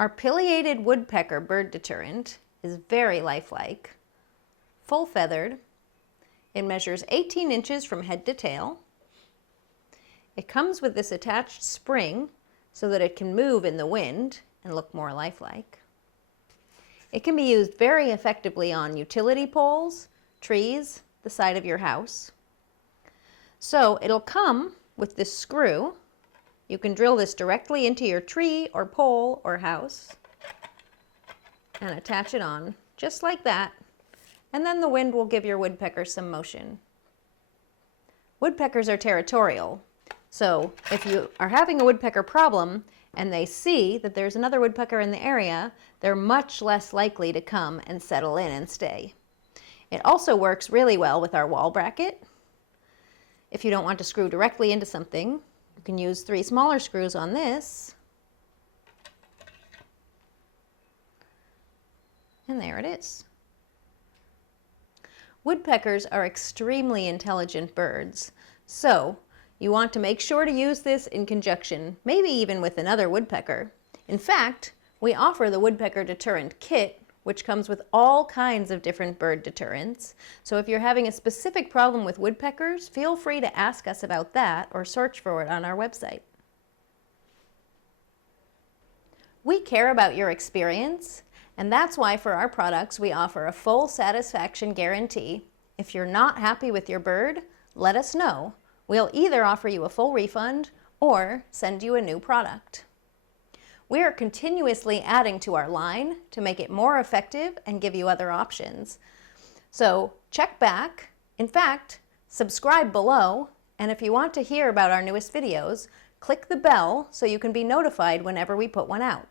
Our Pileated Woodpecker bird deterrent is very lifelike, full feathered. It measures 18 inches from head to tail. It comes with this attached spring so that it can move in the wind and look more lifelike. It can be used very effectively on utility poles, trees, the side of your house. So it'll come with this screw. You can drill this directly into your tree or pole or house and attach it on just like that, and then the wind will give your woodpecker some motion. Woodpeckers are territorial, so if you are having a woodpecker problem and they see that there's another woodpecker in the area, they're much less likely to come and settle in and stay. It also works really well with our wall bracket. If you don't want to screw directly into something, you can use 3 smaller screws on this. And there it is. Woodpeckers are extremely intelligent birds, so you want to make sure to use this in conjunction, maybe even with another woodpecker. In fact, we offer the Woodpecker Deterrent Kit, which comes with all kinds of different bird deterrents. So if you're having a specific problem with woodpeckers, feel free to ask us about that or search for it on our website. We care about your experience, and that's why for our products we offer a full satisfaction guarantee. If you're not happy with your bird, let us know. We'll either offer you a full refund or send you a new product. We are continuously adding to our line to make it more effective and give you other options. So check back. In fact, subscribe below, and if you want to hear about our newest videos, click the bell so you can be notified whenever we put one out.